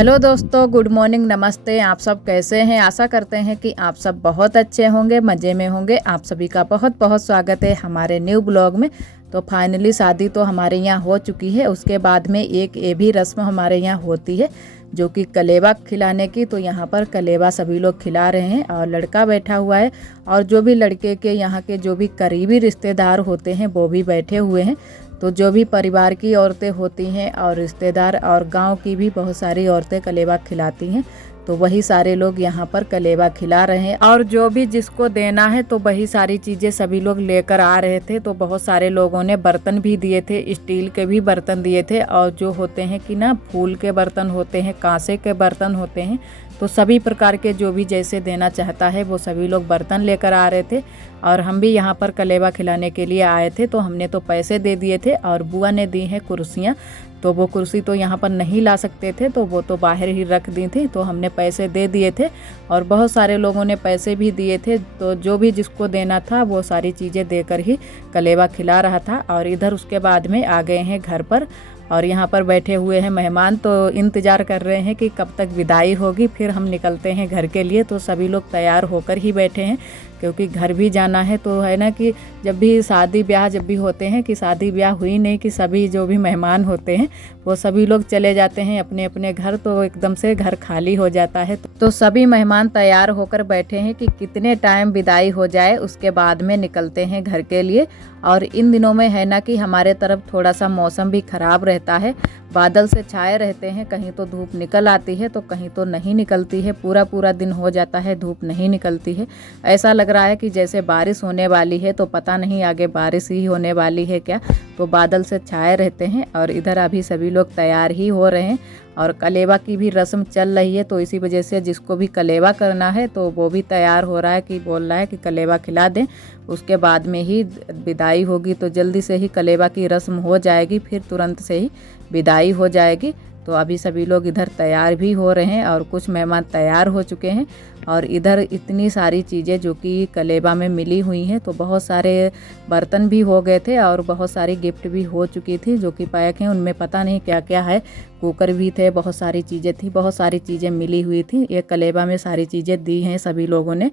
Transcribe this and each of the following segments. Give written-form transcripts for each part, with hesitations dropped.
Hello दोस्तों, good morning, नमस्ते। आप सब कैसे हैं? आशा करते हैं कि आप सब बहुत अच्छे होंगे, मज़े में होंगे। आप सभी का बहुत बहुत स्वागत है हमारे न्यू ब्लॉग में। तो फाइनली शादी तो हमारे यहाँ हो चुकी है। उसके बाद में एक ये भी रस्म हमारे यहाँ होती है जो कि कलेवा खिलाने की। तो यहाँ पर कलेवा सभी लोग खिला रहे हैं और लड़का बैठा हुआ है और जो भी लड़के के यहाँ के जो भी करीबी रिश्तेदार होते हैं वो भी बैठे हुए हैं। तो जो भी परिवार की औरतें होती हैं और रिश्तेदार और गांव की भी बहुत सारी औरतें कलेवा खिलाती हैं। तो वही सारे लोग यहाँ पर कलेवा खिला रहे हैं और जो भी जिसको देना है तो वही सारी चीज़ें सभी लोग लेकर आ रहे थे। तो बहुत सारे लोगों ने बर्तन भी दिए थे, स्टील के भी बर्तन दिए थे और जो होते हैं कि ना फूल के बर्तन होते हैं, कांसे के बर्तन होते हैं। तो सभी प्रकार के जो भी जैसे देना चाहता है वो सभी लोग बर्तन लेकर आ रहे थे और हम भी यहाँ पर कलेवा खिलाने के लिए आए थे। तो हमने तो पैसे दे दिए थे और बुआ ने दी हैं कुर्सियाँ। तो वो कुर्सी तो यहाँ पर नहीं ला सकते थे तो वो तो बाहर ही रख दी थी। तो हमने पैसे दे दिए थे और बहुत सारे लोगों ने पैसे भी दिए थे। तो जो भी जिसको देना था वो सारी चीज़ें देकर ही कलेवा खिला रहा था। और इधर उसके बाद में आ गए हैं घर पर और यहाँ पर बैठे हुए हैं मेहमान। तो इंतज़ार कर रहे हैं कि कब तक विदाई होगी, फिर हम निकलते हैं घर के लिए। तो सभी लोग तैयार होकर ही बैठे हैं क्योंकि घर भी जाना है। तो है ना कि जब भी शादी ब्याह जब भी होते हैं कि शादी ब्याह हुई नहीं कि सभी जो भी मेहमान होते हैं वो सभी लोग चले जाते हैं अपने अपने घर। तो एकदम से घर खाली हो जाता है। तो सभी मेहमान तैयार होकर बैठे हैं कि कितने टाइम विदाई हो जाए उसके बाद में निकलते हैं घर के लिए। और इन दिनों में है ना कि हमारे तरफ थोड़ा सा मौसम भी ख़राब रहता है, बादल से छाए रहते हैं। कहीं तो धूप निकल आती है तो कहीं तो नहीं निकलती है। पूरा पूरा दिन हो जाता है धूप नहीं निकलती है। ऐसा लग रहा है कि जैसे बारिश होने वाली है। तो पता नहीं आगे बारिश ही होने वाली है क्या। तो बादल से छाए रहते हैं और इधर अभी सभी लोग तैयार ही हो रहे हैं और कलेवा की भी रस्म चल रही है। तो इसी वजह से जिसको भी कलेवा करना है तो वो भी तैयार हो रहा है कि बोल रहा है कि कलेवा खिला दें, उसके बाद में ही विदाई होगी। तो जल्दी से ही कलेवा की रस्म हो जाएगी, फिर तुरंत से ही विदाई हो जाएगी। तो अभी सभी लोग इधर तैयार भी हो रहे हैं और कुछ मेहमान तैयार हो चुके हैं। और इधर इतनी सारी चीज़ें जो कि कलेवा में मिली हुई हैं। तो बहुत सारे बर्तन भी हो गए थे और बहुत सारी गिफ्ट भी हो चुकी थी जो कि पैक हैं। उनमें पता नहीं क्या क्या है, कुकर भी थे, बहुत सारी चीज़ें थी, बहुत सारी चीज़ें मिली हुई थी। ये कलेवा में सारी चीज़ें दी हैं सभी लोगों ने।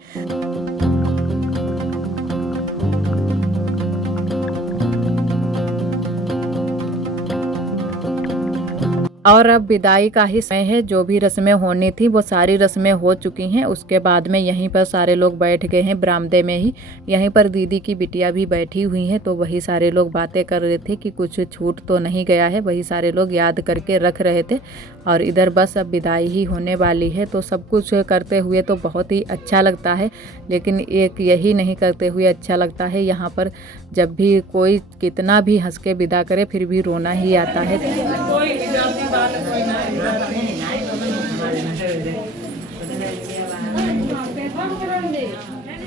और अब विदाई का ही समय है। जो भी रस्में होनी थी वो सारी रस्में हो चुकी हैं। उसके बाद में यहीं पर सारे लोग बैठ गए हैं बरामदे में ही। यहीं पर दीदी की बिटिया भी बैठी हुई हैं। तो वही सारे लोग बातें कर रहे थे कि कुछ छूट तो नहीं गया है। वही सारे लोग याद करके रख रहे थे और इधर बस अब विदाई ही होने वाली है। तो सब कुछ करते हुए तो बहुत ही अच्छा लगता है, लेकिन एक यही नहीं करते हुए अच्छा लगता है। यहाँ पर जब भी कोई कितना भी हंस के विदा करे फिर भी रोना ही आता है।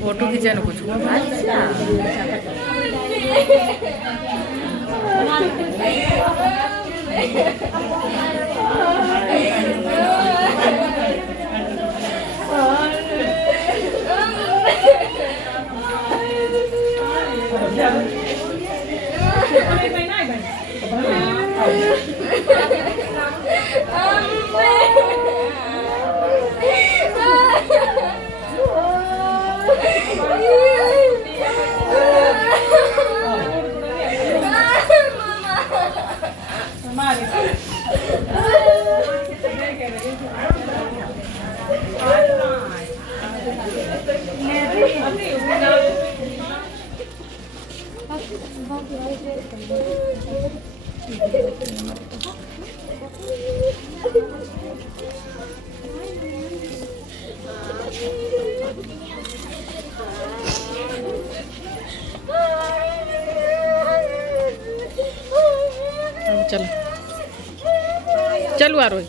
फोटो खींचने कुछ चलो चलो आरोही।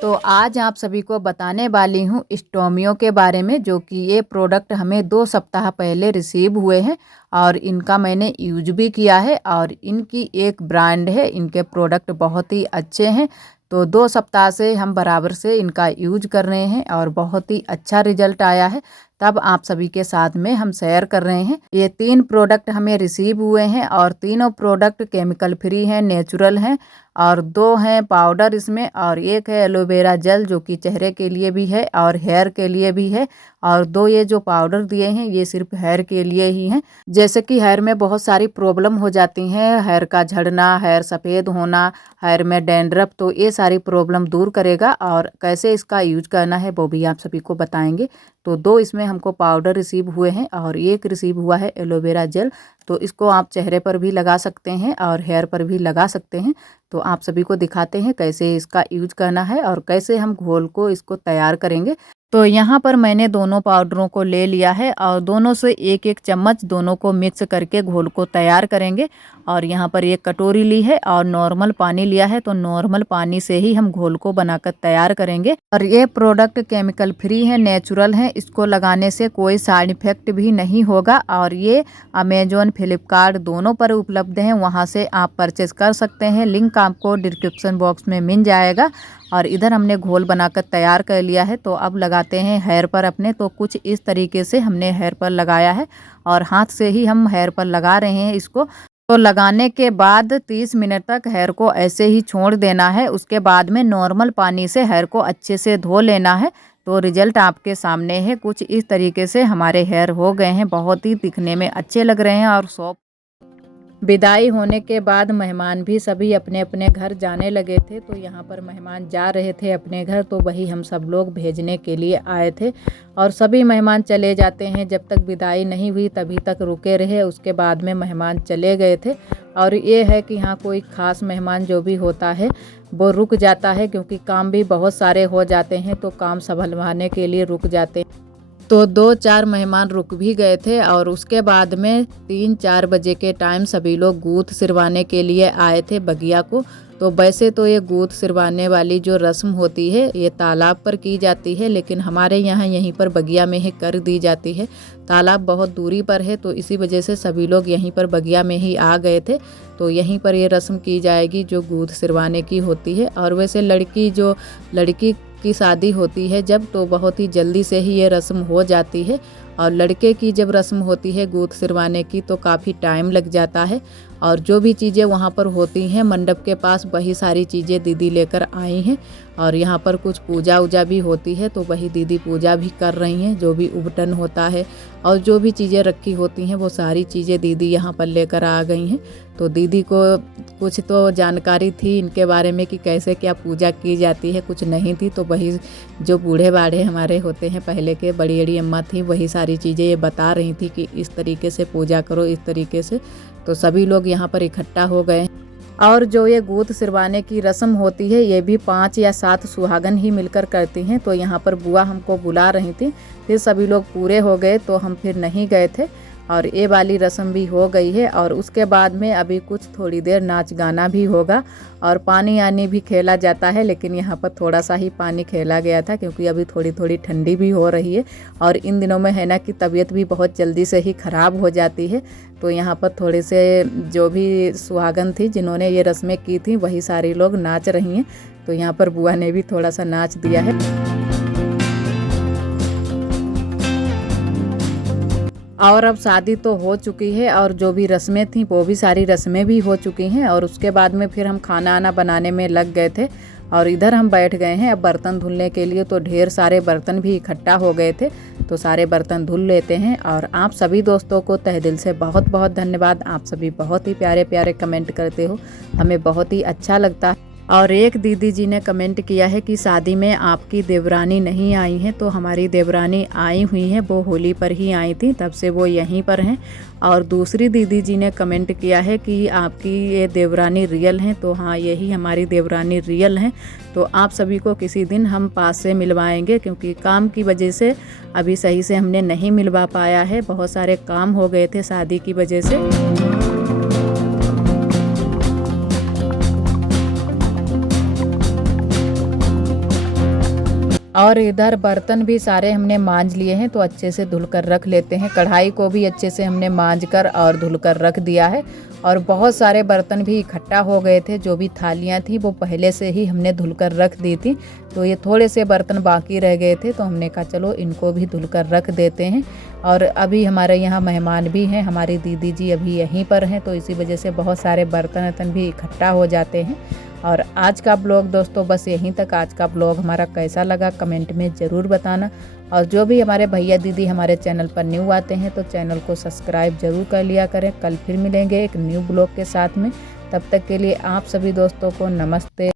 तो आज आप सभी को बताने वाली हूँ स्टोमियो के बारे में, जो कि ये प्रोडक्ट हमें 2 सप्ताह पहले रिसीव हुए हैं और इनका मैंने यूज भी किया है। और इनकी एक ब्रांड है, इनके प्रोडक्ट बहुत ही अच्छे हैं। तो 2 सप्ताह से हम बराबर से इनका यूज कर रहे हैं और बहुत ही अच्छा रिजल्ट आया है। तब आप सभी के साथ में हम शेयर कर रहे हैं। ये 3 प्रोडक्ट हमें रिसीव हुए हैं और तीनों प्रोडक्ट केमिकल फ्री हैं, नेचुरल हैं और 2 हैं पाउडर इसमें और 1 है एलोवेरा जेल जो कि चेहरे के लिए भी है और हेयर के लिए भी है और 2 ये जो पाउडर दिए हैं ये सिर्फ हेयर के लिए ही हैं। जैसे कि हेयर में बहुत सारी प्रॉब्लम हो जाती हैं, हेयर का झड़ना, हेयर सफ़ेद होना, हेयर में डैंड्रफ, तो ये सारी प्रॉब्लम दूर करेगा और कैसे इसका यूज करना है वो भी आप सभी को बताएंगे। तो 2 इसमें हमको पाउडर रिसीव हुए हैं और 1 रिसीव हुआ है एलोवेरा जेल। तो इसको आप चेहरे पर भी लगा सकते हैं और हेयर पर भी लगा सकते हैं। तो आप सभी को दिखाते हैं कैसे इसका यूज करना है और कैसे हम घोल को इसको तैयार करेंगे। तो यहाँ पर मैंने दोनों पाउडरों को ले लिया है और दोनों से 1-1 चम्मच दोनों को मिक्स करके घोल को तैयार करेंगे। और यहाँ पर एक कटोरी ली है और नॉर्मल पानी लिया है, तो नॉर्मल पानी से ही हम घोल को बनाकर तैयार करेंगे। और ये प्रोडक्ट केमिकल फ्री है, नेचुरल है, इसको लगाने से कोई साइड इफेक्ट भी नहीं होगा और ये अमेजोन, फ्लिपकार्ट दोनों पर उपलब्ध हैं, वहाँ से आप परचेज कर सकते हैं। लिंक आपको डिस्क्रिप्शन बॉक्स में मिल जाएगा। और इधर हमने घोल बनाकर तैयार कर लिया है। तो अब लगाते हैं हेयर पर अपने। तो कुछ इस तरीके से हमने हेयर पर लगाया है और हाथ से ही हम हेयर पर लगा रहे हैं इसको। तो लगाने के बाद 30 मिनट तक हेयर को ऐसे ही छोड़ देना है। उसके बाद में नॉर्मल पानी से हेयर को अच्छे से धो लेना है। तो रिजल्ट आपके सामने है। कुछ इस तरीके से हमारे हेयर हो गए हैं, बहुत ही दिखने में अच्छे लग रहे हैं और सॉफ्ट। विदाई होने के बाद मेहमान भी सभी अपने अपने घर जाने लगे थे। तो यहाँ पर मेहमान जा रहे थे अपने घर, तो वही हम सब लोग भेजने के लिए आए थे। और सभी मेहमान चले जाते हैं, जब तक विदाई नहीं हुई तभी तक रुके रहे, उसके बाद में मेहमान चले गए थे। और ये है कि हाँ, कोई ख़ास मेहमान जो भी होता है वो रुक जाता है, क्योंकि काम भी बहुत सारे हो जाते हैं, तो काम संभलवाने के लिए रुक जाते हैं। तो 2-4 मेहमान रुक भी गए थे और उसके बाद में 3-4 बजे के टाइम सभी लोग गूँथ सिरवाने के लिए आए थे बगिया को। तो वैसे तो ये गूँथ सिरवाने वाली जो रस्म होती है ये तालाब पर की जाती है, लेकिन हमारे यहाँ यहीं पर बगिया में ही कर दी जाती है। तालाब बहुत दूरी पर है, तो इसी वजह से सभी लोग यहीं पर बगिया में ही आ गए थे। तो यहीं पर ये रस्म की जाएगी जो गूँथ सिरवाने की होती है। और वैसे लड़की की शादी होती है जब, तो बहुत ही जल्दी से ही ये रस्म हो जाती है। और लड़के की जब रस्म होती है गूँथ सिरवाने की तो काफ़ी टाइम लग जाता है। और जो भी चीज़ें वहाँ पर होती हैं मंडप के पास, वही सारी चीज़ें दीदी लेकर आई हैं। और यहाँ पर कुछ पूजा वूजा भी होती है, तो वही दीदी पूजा भी कर रही हैं। जो भी उबटन होता है और जो भी चीज़ें रखी होती हैं वो सारी चीज़ें दीदी यहाँ पर लेकर आ गई हैं। तो दीदी को कुछ तो जानकारी थी इनके बारे में कि कैसे क्या पूजा की जाती है, कुछ नहीं थी। तो वही जो बूढ़े बाढ़े हमारे होते हैं पहले के, बड़ी बड़ी अम्मा थी, वही सारी चीज़ें ये बता रही थी कि इस तरीके से पूजा करो, इस तरीके से। तो सभी लोग यहाँ पर इकट्ठा हो गए। और जो ये गूँथ सिरवाने की रस्म होती है ये भी 5 या 7 सुहागन ही मिलकर करती हैं। तो यहाँ पर बुआ हमको बुला रही थी, फिर सभी लोग पूरे हो गए तो हम फिर नहीं गए थे। और ये वाली रस्म भी हो गई है। और उसके बाद में अभी कुछ थोड़ी देर नाच गाना भी होगा और पानी आनी भी खेला जाता है, लेकिन यहाँ पर थोड़ा सा ही पानी खेला गया था क्योंकि अभी थोड़ी थोड़ी ठंडी भी हो रही है। और इन दिनों में है ना कि तबीयत भी बहुत जल्दी से ही ख़राब हो जाती है। तो यहाँ पर थोड़े से जो भी सुहागन थी जिन्होंने ये रस्में की थी वही सारी लोग नाच रही हैं। तो यहाँ पर बुआ ने भी थोड़ा सा नाच दिया है। और अब शादी तो हो चुकी है और जो भी रस्में थी वो भी सारी रस्में भी हो चुकी हैं। और उसके बाद में फिर हम खाना आना बनाने में लग गए थे और इधर हम बैठ गए हैं अब बर्तन धुलने के लिए। तो ढेर सारे बर्तन भी इकट्ठा हो गए थे, तो सारे बर्तन धुल लेते हैं। और आप सभी दोस्तों को तहे दिल से बहुत बहुत धन्यवाद। आप सभी बहुत ही प्यारे प्यारे कमेंट करते हो, हमें बहुत ही अच्छा लगता है। और एक दीदी जी ने कमेंट किया है कि शादी में आपकी देवरानी नहीं आई हैं। तो हमारी देवरानी आई हुई हैं, वो होली पर ही आई थी, तब से वो यहीं पर हैं। और दूसरी दीदी जी ने कमेंट किया है कि आपकी ये देवरानी रियल हैं। तो हाँ, यही हमारी देवरानी रियल हैं। तो आप सभी को किसी दिन हम पास से मिलवाएंगे, क्योंकि काम की वजह से अभी सही से हमने नहीं मिलवा पाया है। बहुत सारे काम हो गए थे शादी की वजह से। और इधर बर्तन भी सारे हमने मांज लिए हैं, तो अच्छे से धुल कर रख लेते हैं। कढ़ाई को भी अच्छे से हमने मांज कर और धुल कर रख दिया है। और बहुत सारे बर्तन भी इकट्ठा हो गए थे, जो भी थालियाँ थी वो पहले से ही हमने धुल कर रख दी थी। तो ये थोड़े से बर्तन बाकी रह गए थे, तो हमने कहा चलो इनको भी धुल कर रख देते हैं। और अभी हमारे यहाँ मेहमान भी हैं, हमारी दीदी जी अभी यहीं पर हैं, तो इसी वजह से बहुत सारे बर्तन भी इकट्ठा हो जाते हैं। और आज का ब्लॉग दोस्तों बस यहीं तक। आज का ब्लॉग हमारा कैसा लगा कमेंट में ज़रूर बताना। और जो भी हमारे भैया दीदी हमारे चैनल पर न्यू आते हैं तो चैनल को सब्सक्राइब ज़रूर कर लिया करें। कल फिर मिलेंगे एक न्यू ब्लॉग के साथ में। तब तक के लिए आप सभी दोस्तों को नमस्ते।